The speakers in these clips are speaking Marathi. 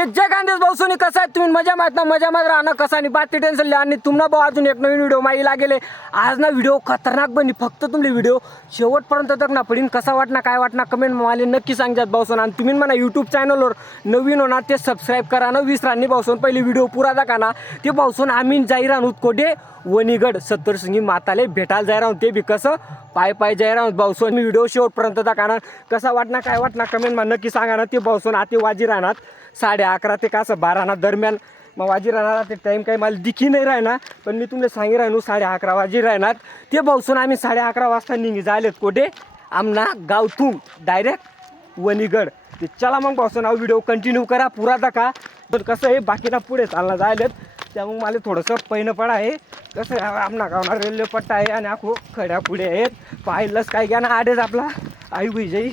ते जय कांदेश भाऊसोनी कसं आहे तुम्ही मजा माहित ना मजा मात राहणं कसं आणि बात टेन्शन लिहा आणि तुम्हाला भाऊ अजून एक नवीन व्हिडिओ माही लागेल आज ना व्हिडिओ खतरनाक बनी फक्त तुमले व्हिडिओ शेवटपर्यंत तक ना पडीन कसा वाटणार काय वाटणार कमेंट मला नक्की सांगतात भाऊसोन आणि तुम्ही म्हणा यूट्यूब चॅनलवर नवीन होणार ते सबस्क्राईब करा ना विसरांनी भाऊसोन पहिले व्हिडिओ पुरा दाखवा ना ते भाऊसोन आम्ही जाई राहून कोठे वणीगड सत्तरसिंगी माताले भेटायला जाय राहून ते बी कसं पाय पाय जाय राहून भाऊसोन मी व्हिडिओ शेवटपर्यंत दाखवणार कसा वाटणार काय वाटणार कमेंट मा नक्की सांगा ना ते भाऊसोन आते वाजी राहणार 11:30 ते कसं 12 दरम्यान मग वाजी राहणार ते टाईम काही मला दिखी नाही राहणार पण मी तुम्हाला सांगी राहणू 11:30 वाजी राहणार ते भाऊसोन आम्ही 11:30 वाजता निघी जायलेत कोठे आमना गावथून डायरेक्ट वणीगड ते चला मग भाऊसोन हा व्हिडिओ कंटिन्यू करा पुरा दाखवा तर कसं आहे बाकीला पुढे चालला जायलेत त्यामुळे मला थोडंसं पैनं पड आहे कसं आहे आमना गावना रेल्वे पट्टा आहे आणि आखो खड्या पुढे आहेत पाहिलंच काय घ्या ना आडेच आपला आई विजयी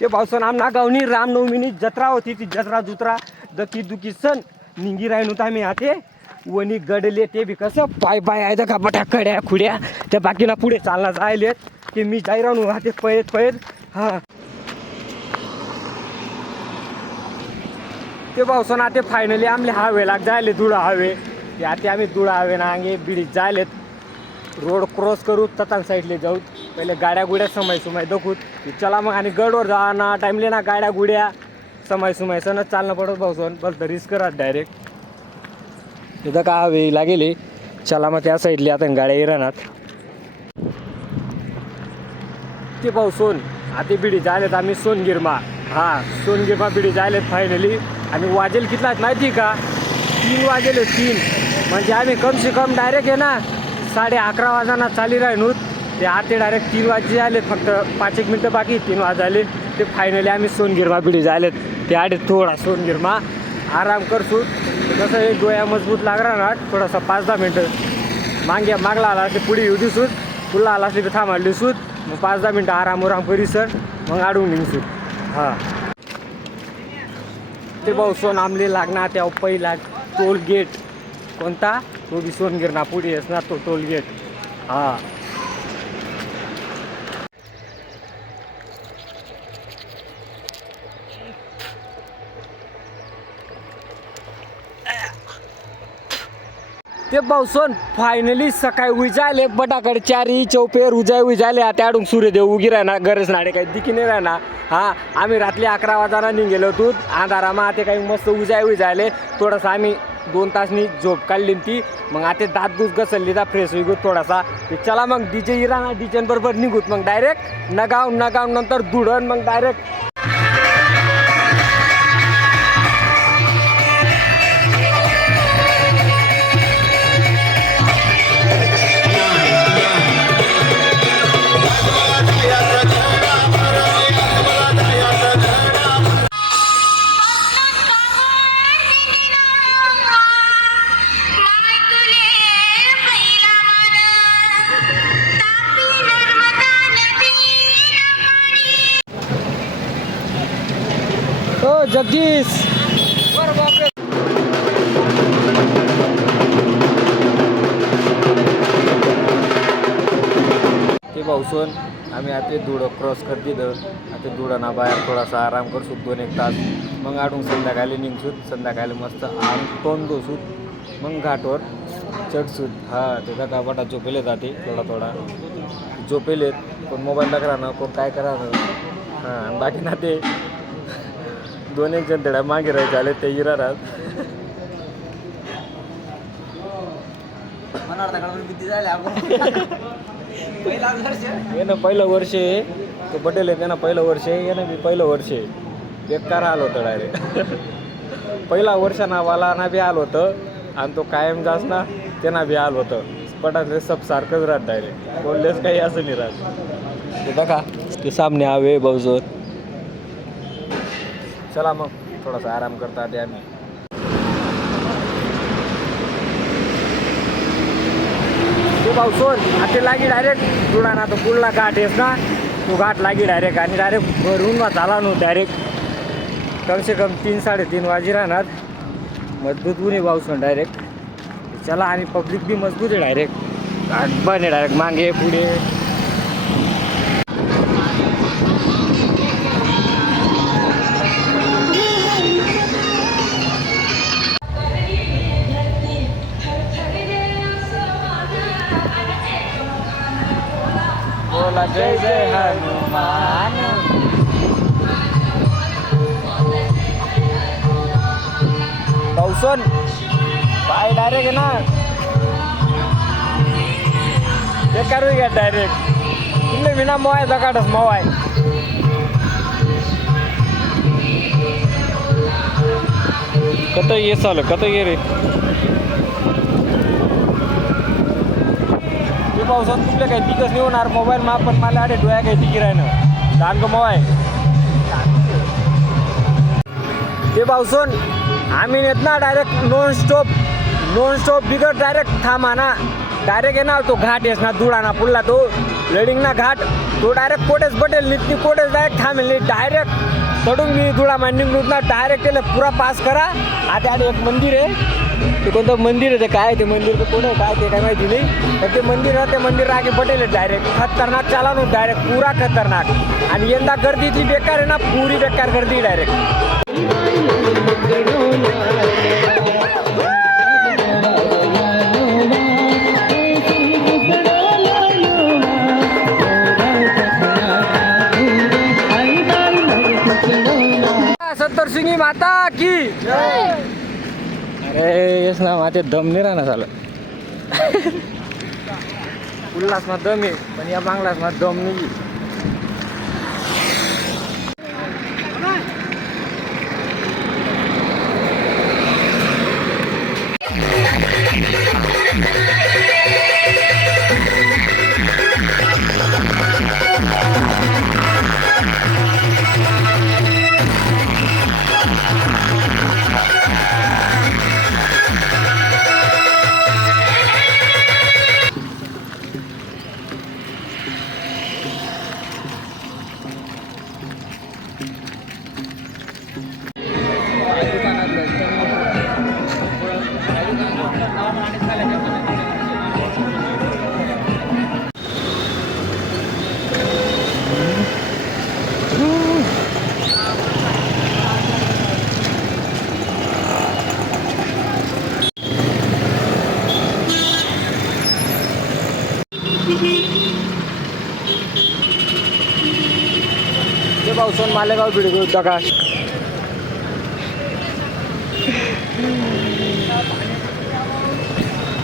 ते भाऊसोन आमना गावनी रामनवमीनी जत्रा होती ती जत्रा जुत्रा दकी दुकी सण निंगी राहिनो तर आम्ही आते वणी गडले ते बी कसं पाय पाय आहे का बट्या कड्या खुड्या त्या बाकीला पुढे चालला जायलेत ते मी जाई राहून राहते पळत पळत हां ते भाऊसोन आते फायनली आमले हवे लाग जायले धुळा हवे ते आते आम्ही धुळा हवे ना अंगे बिडी जायलेत रोड क्रॉस करू ततांग साईडले जाऊ पहिले गाड्या गुड्या समय दखूत चला मग आणि गडवर जा ना टाईमले ना गाड्या गुड्या समय सणच चालणं पडत भाऊसोन बस रिस्क करत डायरेक्ट तिथं का हवे लागेल चला मग त्या साईडले आता गाड्या राहणार ते भाऊसोन आते बिडी जायलेत आम्ही सोनगिरमा हां सोनगिरमा बिडी जायलेत फायनली आणि वाजेल कितला माहिती का 3 वाजेले 3 म्हणजे आम्ही कम से कम डायरेक्ट आहे ना 11:30 वाजाना चाली राहिनूत ते आते डायरेक्ट 3 वाजे आलेत फक्त 5-1 मिनटं बाकी 3 वाजले ते फायनली आम्ही सोनगिरमा बिडी जायलेत ते आडे थोडा सोनगिरमा आराम करसूत कसं हे डोया मजबूत लागणार ना थोडासा 5-10 मिनटं मागला आला ते पुढे येऊ दिसूत तुला आला असली तर थांबायला दिसूत मग 5-10 मिनटं आराम करीसर मग आडून निघसूत हां ते भाऊसोन आमले लागणार त्या पहिला टोल गेट कोणता तो बी सोनगिरणा पुढे असणार तो टोल गेट हां ते भाऊसोन फायनली सकाळी उजायले बटाकडे 4 चौपेर उजायले आता अडून सूर्यदेव उगी राहणार गरज नाडे काही दिकी नाही राहणार हां आम्ही रात्री 11 वाजाना निघेलो होतो अंधारामा ते काही मस्त उजायले थोडंसं आम्ही 2 तासनी झोप काढली ती मग आता दात दूध घसरली तर फ्रेश होईल थोडासा ते चला मग डीजे राहणार डीजे बरोबर निघूत मग डायरेक्ट नगाव नंतर धुडण मग डायरेक्ट जगदीश ते भाऊसोन आम्ही आता धुळं क्रॉस कर दिलं आता धुळाना बाहेर थोडासा आराम करसूत 2-1 तास मग आडून संध्याकाळी निघसूत संध्याकाळी मस्त तोंड धुसूत मग घाटवर चढसूत हां ते का बटा झोपेले जाते थोडा झोपेलेत कोण मोबाईल लागला ना कोण काय करा ना हां बाकी ना ते 2-1 जण तेडा मागे राहायचे आले ते इरारात पहिलं वर्ष आहे तो पटेल आहे त्यांना पहिलं वर्ष आहे यानं बी पहिलं वर्ष आहे बेकार आलं होतं डायरेक्ट पहिला वर्ष नावाला ना बी आलं होतं आणि तो कायम जास ना त्यांना बी आलं होतं पटातले सब सारखंच राहत डायरेक्ट बोललेच काही असं नाही राहत ते बघा ते सामने हवे भाऊसोन चला मग थोडासा आराम करता आधी आम्ही तो भाऊसोन आता लागी डायरेक्ट जुडाना तो पुढला घाट आहेस ना तो घाट लागी डायरेक्ट आणि डायरेक्ट भरून झाला नो डायरेक्ट कम से कम 3-3:30 वाजे राहणार मजबूत ऊन आहे भाऊसोन डायरेक्ट चला आणि पब्लिक बी मजबूत आहे डायरेक्ट घाट बने डायरेक्ट मागे पुढे जय जय हनुमान. पावसन काय डायरेक्ट आहे ना बेकार घ्या डायरेक्ट तुम्ही विना मोवायचा काढस मोवाय कत ये चालू कत ये रे ते पावसात तुमल्या काही तिकच नाही होणार मोबाईल मा पण मला आडे डोळ्या काही तिकी राहिनं दान गमावाय ते पावसून आम्ही नेत ना डायरेक्ट नॉन स्टॉप बिगर डायरेक्ट थांबा ना डायरेक्ट आहे ना तो घाट येस ना धुळाना पुल्ला तो लेडिंग ना घाट तो डायरेक्ट कोटेच बटेल नितनी कोटेच डायरेक्ट थांबेल डायरेक्ट चढून मी धुळा मांडिंग ना डायरेक्ट त्याला पुरा पास करा आता आधी एक मंदिर आहे ते कोणतं मंदिर आहे ते काय ते मंदिर ते कोण आहे काय ते काय माहिती नाही पण ते मंदिर आहे ते मंदिर आगे बटेल डायरेक्ट खतरनाक चाला नो डायरेक्ट पुरा खतरनाक आणि यंदा गर्दी इतकी बेकार आहे ना पुरी बेकार गर्दी डायरेक्ट सत्तर सिंगी माता की अरे येस ना माझे दम नाही राहणार झालं उल्हास मा दम आहे पण या बांगलास मा दम नाही ते पावसून मालेगाव भिडू दकाश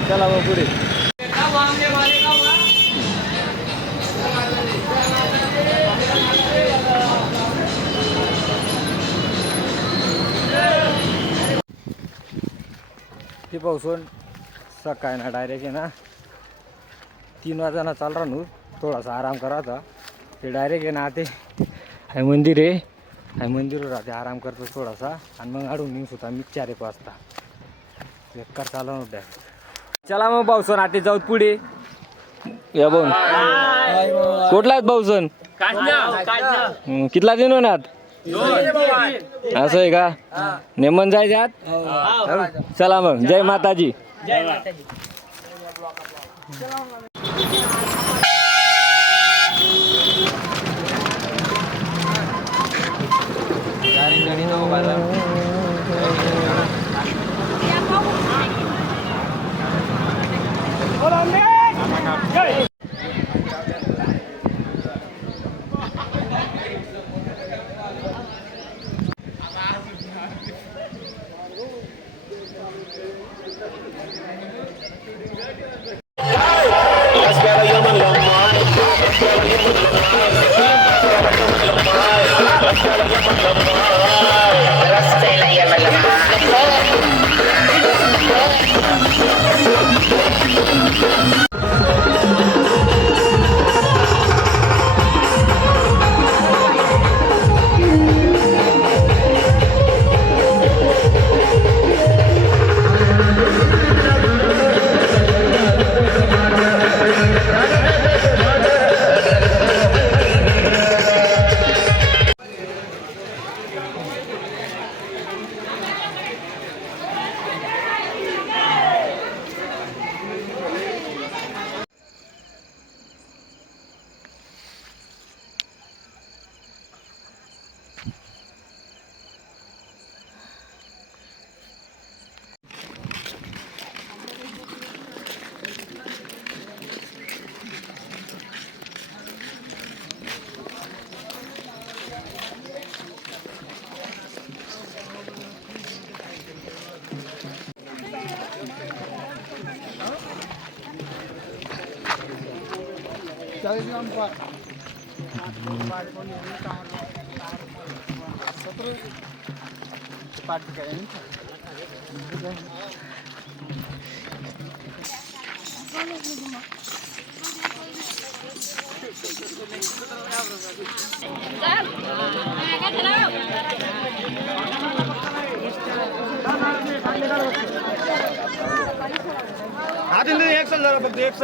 चला मग पुढे ते पावसून सकाळी ना डायरेक्ट आहे ना 3 वाजना चाल रहा नू थोडासा आराम करायचा ते डायरेक्ट आहे ना ते हे मंदिर आहे हे मंदिर राहते आराम करतो थोडासा आणि मग अडून निघून होता मी 4-1 वाजता बेकार चालू नव्हत्या चला मग भाऊसन आते जाऊ पुढे या भाऊन कुठला भाऊसन कितला दिन होणार असं आहे का नेमन जायच्यात चला मग जय माताजी एक जरा फक्त एक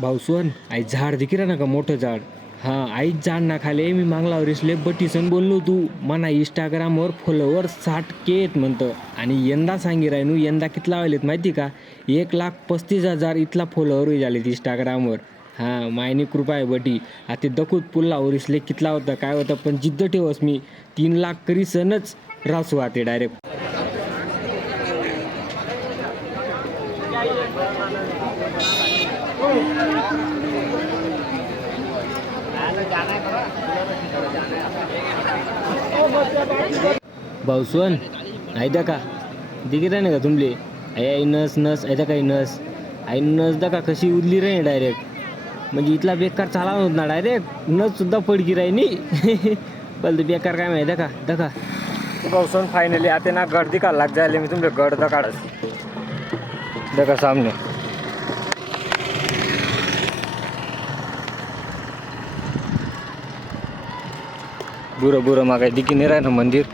भाऊसोन आई झाड दिखिरा ना का मोठं झाड. हां आईच झाड ना खाले मी मागला वरीसले बटीसन बोललो तू मना इंस्टाग्रामवर फॉलोवर 60K आहेत म्हणतं. आणि यंदा सांगी राहिनू यंदा कितला वालेत माहिती का 1,35,000 इथला फॉलोवर झालेत इंस्टाग्रामवर. हां मायनी कृपा आहे बटी. आता दखूत पुल्ला वरीसले कितला होता काय होता पण जिद्द ठेवस मी 3 लाख करीसनच रासू आते डायरेक्ट. भाऊसोन ऐदा का दिगे नाही का तुमले आई नस नस ऐदा काही नस आई नस दा का कशी उरली रे डायरेक्ट म्हणजे इथला बेकार चाला होत ना डायरेक्ट नस सुद्धा पडकी राहिनी पण बेकार काय माहिती का दका भाऊसोन फायनली आता ना गड दिका लाग जायले मी तुमले गड दा काढस दका सामने बुरं बुरं मागाय दिकी नाही राह ना मंदिर.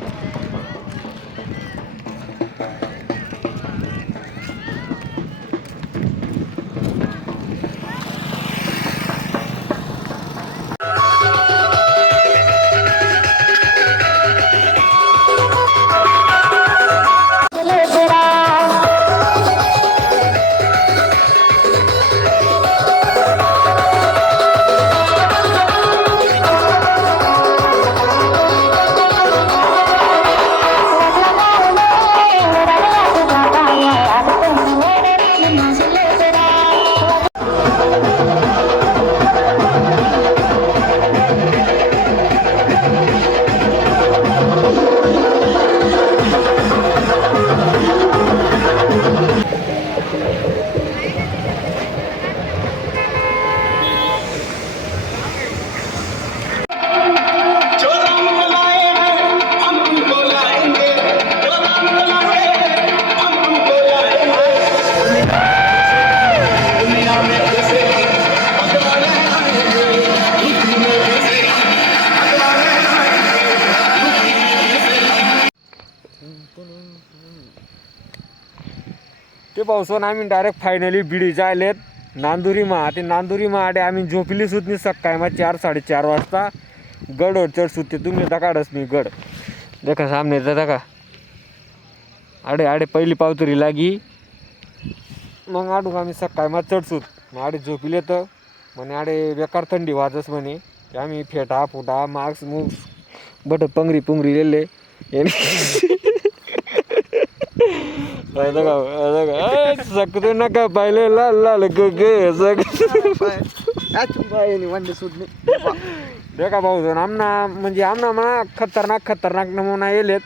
ते पावसानं आम्ही डायरेक्ट फायनली बिडी जायलेत नांदुरी महा. ते नांदुरी महाडे आम्ही झोपली सुद्धा सकाळी मग 4-4:30 वाजता गडवर चढ सुटते तुम्ही दकाडच मी गड देखा सामने दका आडे आडे पहिली पावतरी लागी मग आडू आम्ही सकाळी मग चढसूत मग आडे झोपिले तर म्हणे आडे बेकार थंडी वाजस म्हणे की आम्ही फेटा फुटा मास्क मुक्स बट पंगरी पुंगरी लिहिले सकते नका पाहिले लाल लाल देखा भाऊ आमना म्हणजे आमना म्हणा खतरनाक नमुना येलेत.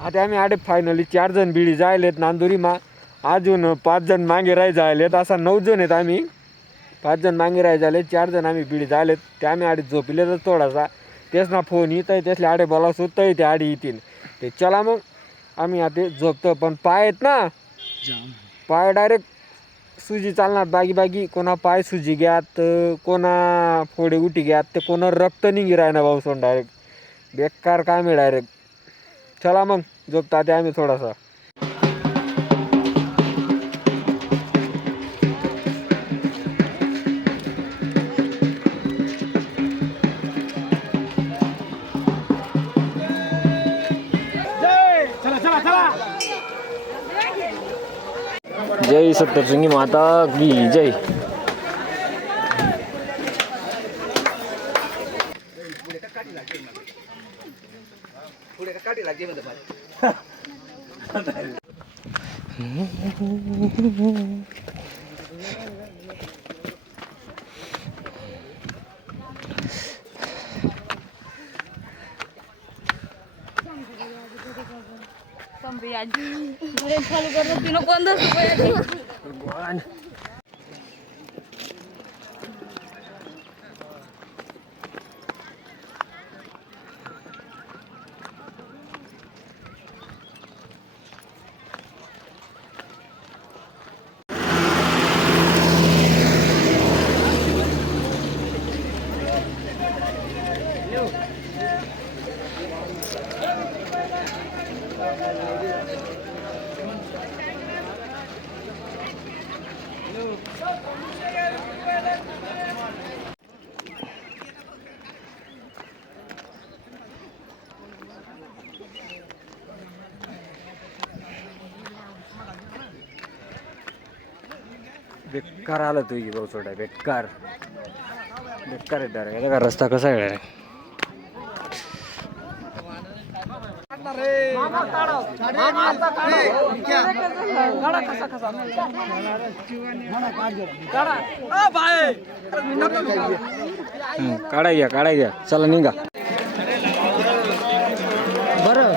आता आम्ही आडे फायनली 4 जण बिडी जायलेत नांदुरी मा. अजून 5 जण मागे राही जायलेत असा 9 जण आहेत आम्ही. 5 जण मागे राही झाले 4 जण आम्ही बिडी जायलेत. ते आम्ही आडे झोपले तर थोडासा तेच ना फोन येत आहे त्यासले आडे बोला सुद्धा ते आडी येतील ते चला मग आम्ही आता झोपतो. पण पाय आहेत ना पाय डायरेक्ट सुजी चालणार बागी बागी, कोणा पाय सुजी घ्यात, कोणा फोडे उठी घ्यात, ते कोणा रक्त निघी राही ना भाऊ सोन डायरेक्ट बेकार काम आहे डायरेक्ट. चला मग झोपता ते आम्ही थोडासा. जय सप्तशृंगी माता की जय. चालू करतो तिनं कोणतं बेकार आलं तू भाऊ सोडा, बेकार बेकार आहे डायरेक्ट. का रस्ता कसा आहे डायरेक्ट. काढा घ्या चला निघा. बरं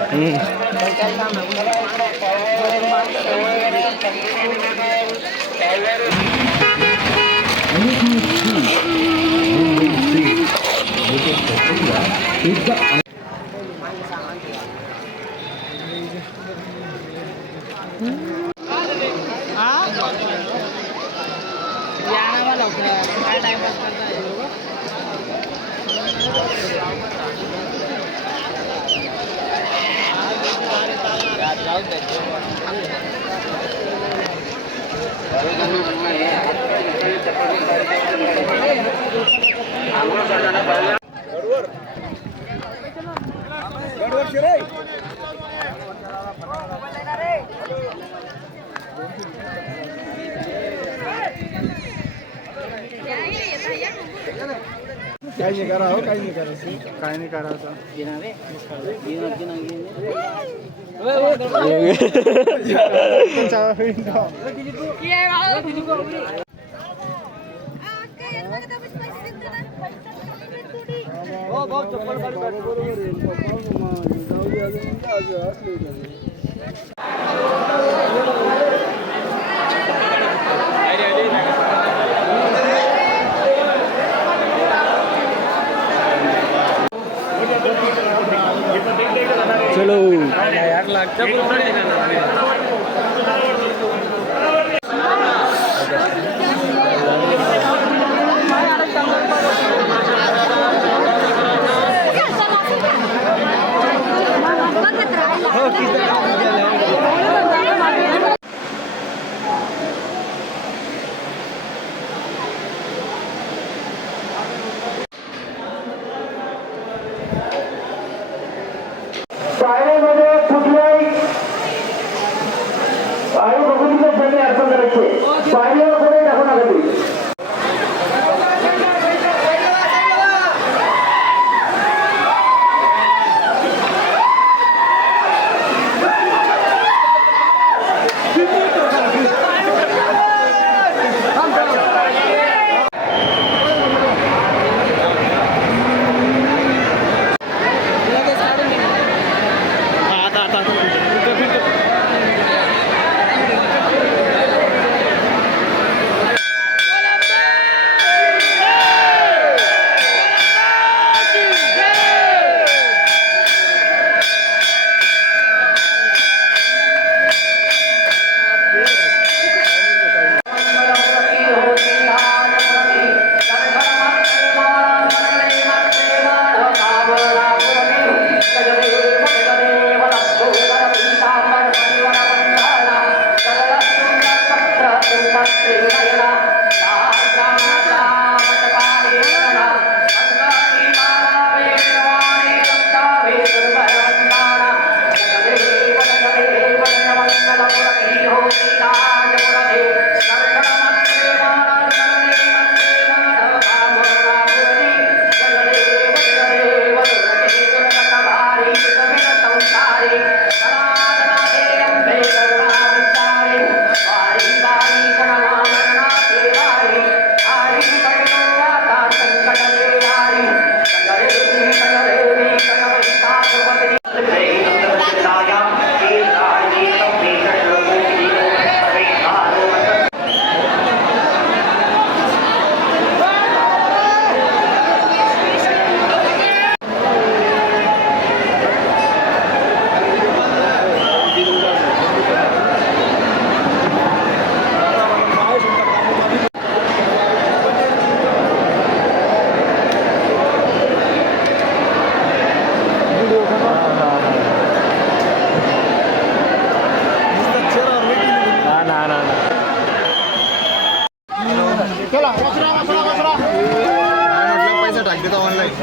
काही नाही करा हो, काही नाही करायचं, काय नाही करायचं. चलो पाण्यामध्ये कुठल्याही पाणी बघून पाणी अर्पण करायचे. पाण्यावर कोणी टाकू नका ते. चला वासरा पैसा टाक देता ऑनलाईन